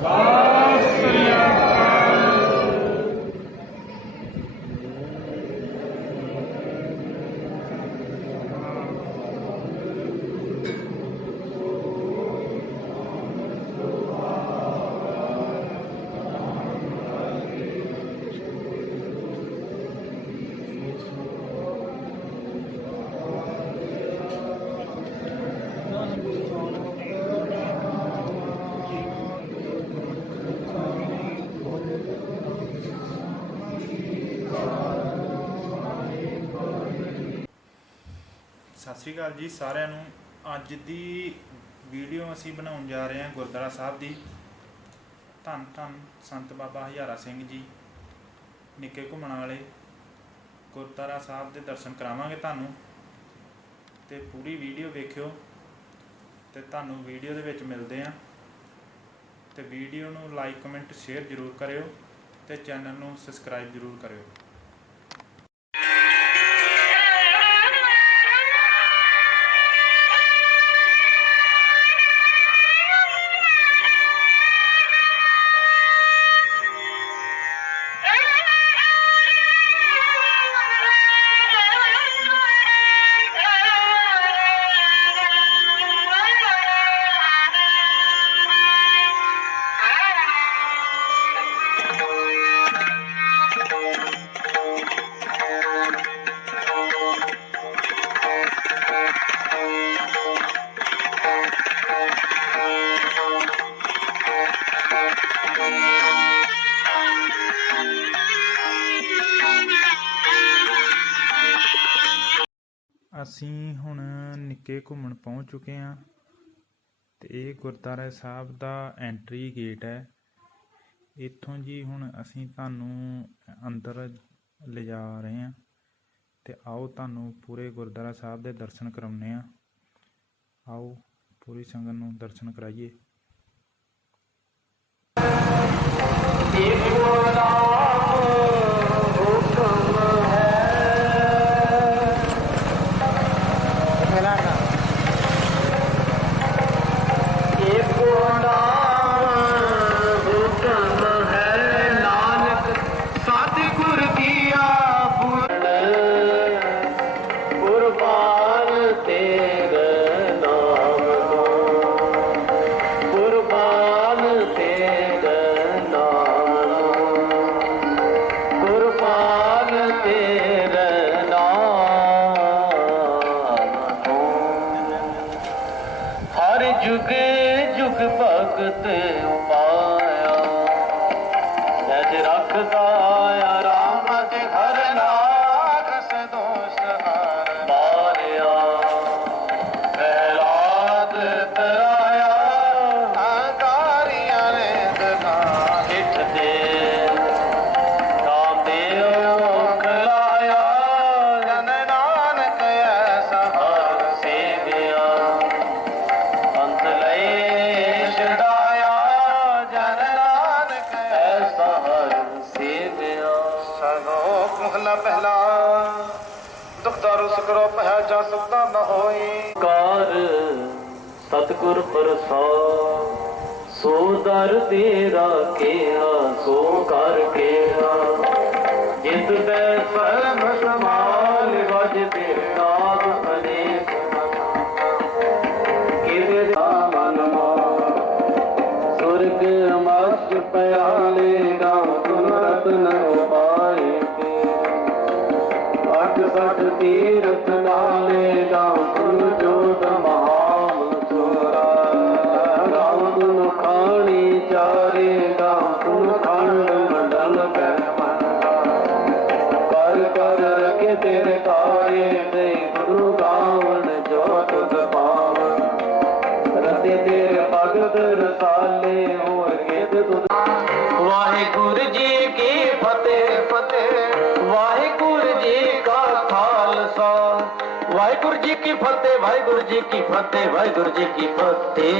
Bye. ਸਤਿ ਸ਼੍ਰੀ ਅਕਾਲ ਜੀ ਸਾਰਿਆਂ ਨੂੰ। ਅੱਜ ਦੀ ਵੀਡੀਓ ਅਸੀਂ ਬਣਾਉਣ ਜਾ ਰਹੇ ਹਾਂ ਗੁਰਦੁਆਰਾ ਸਾਹਿਬ ਦੀ। ਧੰਨ ਧੰਨ ਸੰਤ ਬਾਬਾ ਹਜ਼ਾਰਾ ਸਿੰਘ ਜੀ, ਨਿੱਕੇ ਘੁੰਮਣ ਵਾਲੇ। ਗੁਰਦੁਆਰਾ ਸਾਹਿਬ ਦੇ ਦਰਸ਼ਨ ਕਰਾਵਾਂਗੇ ਤੁਹਾਨੂੰ। ਤੇ ਪੂਰੀ ਵੀਡੀਓ ਵੇਖਿਓ। ਤੇ ਤੁਹਾਨੂੰ ਵੀਡੀਓ ਦੇ ਵਿੱਚ ਮਿਲਦੇ ਆਂ ਤੇ ਵੀਡੀਓ ਨੂੰ ਲਾਈਕ, ਕਮੈਂਟ, ਸ਼ੇਅਰ ਜ਼ਰੂਰ ਕਰਿਓ। ਤੇ ਚੈਨਲ ਨੂੰ ਸਬਸਕ੍ਰਾਈਬ ਜ਼ਰੂਰ ਕਰਿਓ। ਅਸੀਂ ਹੁਣ ਨਿੱਕੇ ਘੁੰਮਣ ਪਹੁੰਚ ਚੁੱਕੇ ਹਾਂ ਤੇ ਇਹ ਗੁਰਦੁਆਰਾ ਸਾਹਿਬ ਦਾ ਐਂਟਰੀ ਗੇਟ ਹੈ। ਇੱਥੋਂ ਜੀ ਹੁਣ ਅਸੀਂ ਤੁਹਾਨੂੰ ਅੰਦਰ ਲਿਜਾ ਰਹੇ ਹਾਂ ਤੇ ਆਓ ਤੁਹਾਨੂੰ ਪੂਰੇ ਗੁਰਦੁਆਰਾ ਸਾਹਿਬ ਦੇ ਦਰਸ਼ਨ ਕਰਾਉਂਦੇ ਹਾਂ। ਆਓ ਪੂਰੀ ਸੰਗਤ ਨੂੰ ਦਰਸ਼ਨ ਕਰਾਈਏ। ਮਹਲਾ ਪਹਿਲਾ। ਦੁਖ ਸਕਰੋ ਪਹਿ ਜਾ ਸਬਦਾ ਨ ਹੋਈ। ਕਾਰ, ਸਤਿਗੁਰ ਪ੍ਰਸਾਦ, ਸੋ ਦਰ ਤੇਰਾ ਕਿਹਾ ਸੋ ਕਰ ਕਿਹਾ ਜਿਤ ਬੈ ਸਰਮ ਸਮਾਲ ਵਜ ਤੇ ਰਸਾਲੇ ਹੋਰ ਕਿਤ ਤੁਧ ਵਾਹਿਗੁਰੂ ਜੀ ਕੀ ਫਤਿਹ ਫਤਿਹ। ਵਾਹਿਗੁਰੂ ਜੀ ਕਾ ਖਾਲਸਾ। ਵਾਹਿਗੁਰੂ ਜੀ ਕੀ ਫਤਿਹ, ਵਾਹਿਗੁਰੂ ਜੀ ਕੀ ਫਤਿਹ, ਵਾਹਿਗੁਰੂ ਜੀ ਕੀ ਫਤਿਹ।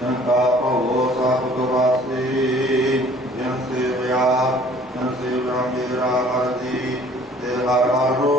能达到罗刹不多巴西，因是呀，因是让别人而地，得阿罗。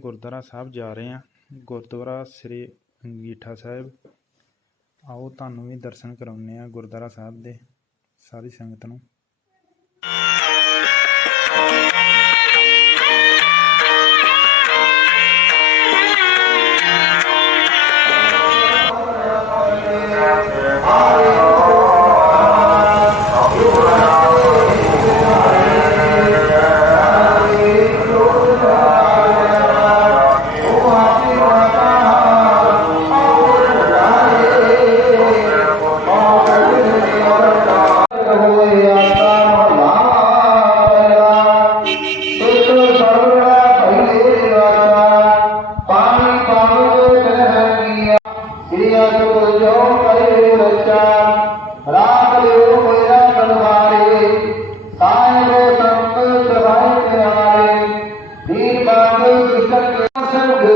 ਗੁਰਦੁਆਰਾ ਸਾਹਿਬ ਜਾ ਰਹੇ ਆ ਗੁਰਦੁਆਰਾ ਸ੍ਰੀ ਅੰਗੀਠਾ ਸਾਹਿਬ। ਆਓ ਤੁਹਾਨੂੰ ਵੀ ਦਰਸ਼ਨ ਕਰਾਉਂਦੇ ਆ ਗੁਰਦੁਆਰਾ ਸਾਹਿਬ ਦੇ ਸਾਰੀ ਸੰਗਤ ਨੂੰ। Hallelujah.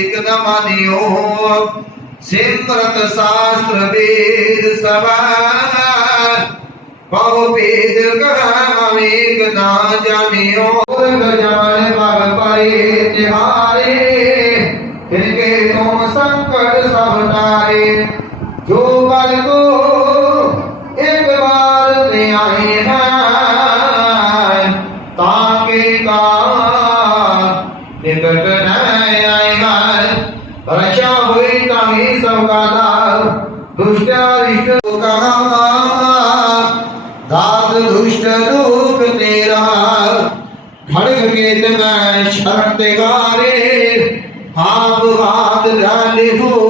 ਇਕ ਨ ਮਾਨਿਓ ਸਿਮਰਤ ਸਾਸਤ੍ਰ ਵੇਦ ਸਵਾ ਬਹੁ ਭੇਦ ਕਹਾ ਅਨੇਕ ਨਾ ਚੇਤਨਾ ਸ਼ਰਤੇ ਗਾਰੇ ਆਪ ਆਦ ਜਾਣੇ ਹੋ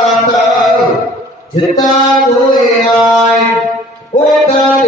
जिता कोई आए ओटा